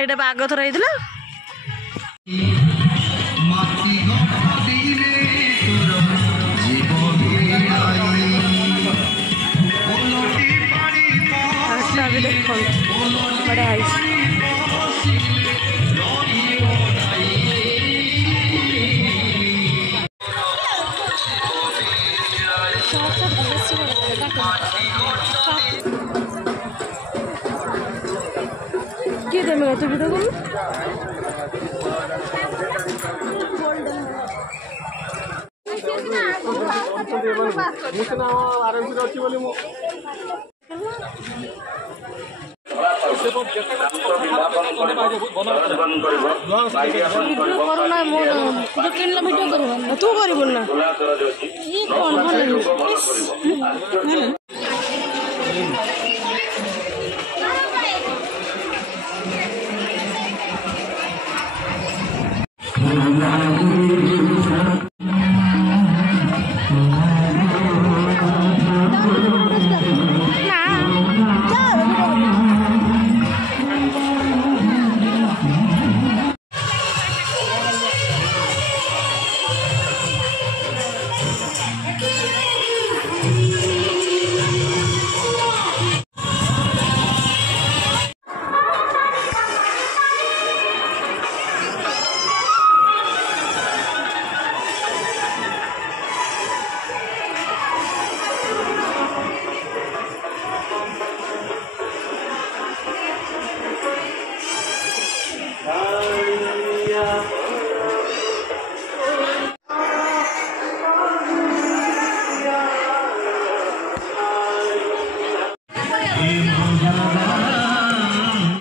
ଏଇଟା ବା ଆଗ ଥର ହେଇଥିଲା। ବଢ଼ିଆ ହେଇଛି। किए देमेगा तू वीडियो करू करूना मो किनला वीडियो करू तू करबुन ना ई कोन भल